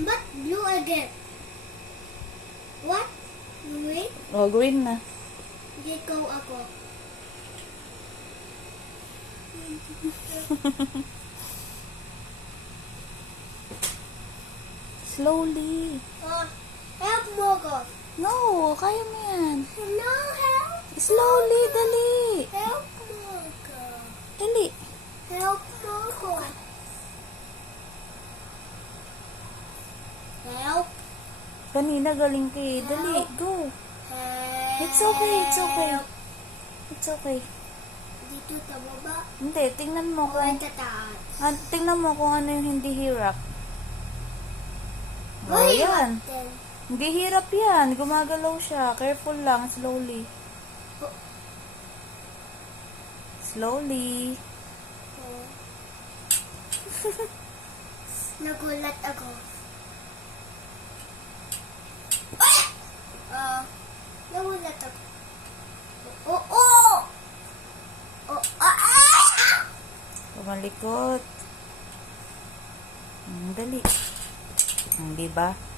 But blue again. What? Green? Oh, green na. Dito ako. Slowly. Help mo ko. No, kaya mo yan. No, help. Slowly, dali. Help mo ko. Dali. Help mo ko. Help. Kanina galing ka eh. Dali, go. Help. It's okay, it's okay. It's okay. Dito sa baba. Hindi, tingnan mo O kung... sa taas. tingnan mo kung ano yung hindi hirap. Oh, Uy, yan. then. Hindi hirap yan. Gumagalaw siya. Careful lang, slowly. Slowly. Oh. Nagulat ako. Nagulat ako. Pumalikot. Dali. Di ba?